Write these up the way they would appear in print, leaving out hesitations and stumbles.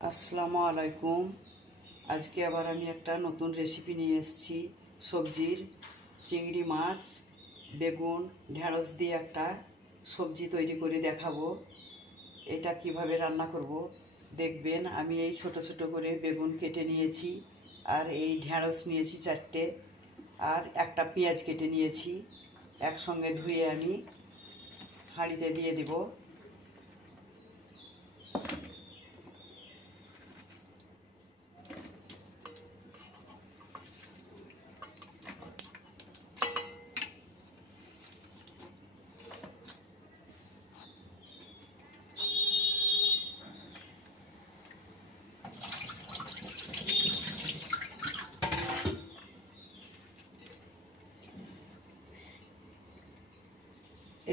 আসসালামু আলাইকুম। আজকে আবার আমি একটা নতুন রেসিপি নিয়ে এসেছি। সবজির চিংড়ি মাছ, বেগুন, ঢেঁড়স দিয়ে একটা সবজি তৈরি করে দেখাবো। এটা কিভাবে রান্না করব দেখবেন। আমি এই ছোট ছোট করে বেগুন কেটে নিয়েছি, আর এই ঢেঁড়স নিয়েছি 4টে, আর একটা পেঁয়াজ কেটে নিয়েছি। একসঙ্গে ধুয়ে আমি হাঁড়িতে দিয়ে দেব।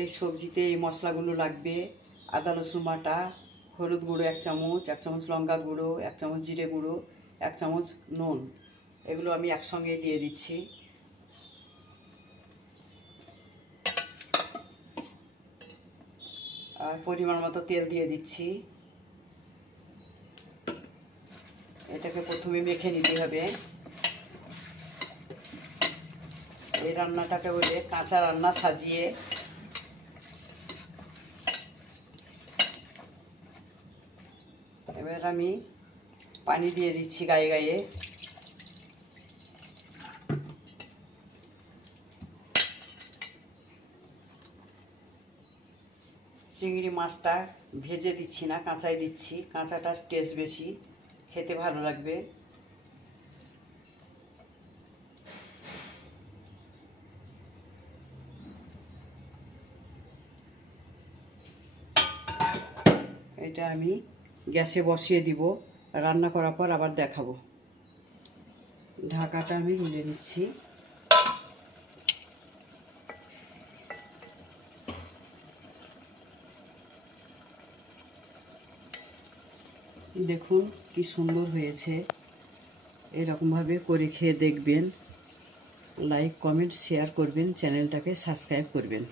এই সবজিতে এই মশলাগুলো লাগবে: আদা রসুন বাটা, হলুদ গুঁড়ো 1 চামচ, 1 চামচ লঙ্কা গুঁড়ো, 1 চামচ জিরে গুঁড়ো, 1 চামচ নুন। এগুলো আমি একসঙ্গে দিয়ে দিচ্ছি। আর পরিমাণ মতো তেল দিয়ে দিচ্ছি। এটাকে প্রথমে মেখে নিতে হবে। এই রান্নাটাকে বলে কাঁচা রান্না সাজিয়ে। এবার আমি পানি দিয়ে দিচ্ছি গায়ে গায়ে। চিংড়ি মাছটা ভেজে দিচ্ছি না, কাঁচাই দিচ্ছি। কাঁচাটার টেস্ট বেশি, খেতে ভালো লাগবে। এটা আমি গ্যাসে বসিয়ে দিব, রান্না করার পর আবার দেখাবো। ঢাকাটা আমি তুলে নিচ্ছি। দেখুন কি সুন্দর হয়েছে। এরকমভাবে করে খেয়ে দেখবেন। লাইক, কমেন্ট, শেয়ার করবেন, চ্যানেলটাকে সাবস্ক্রাইব করবেন।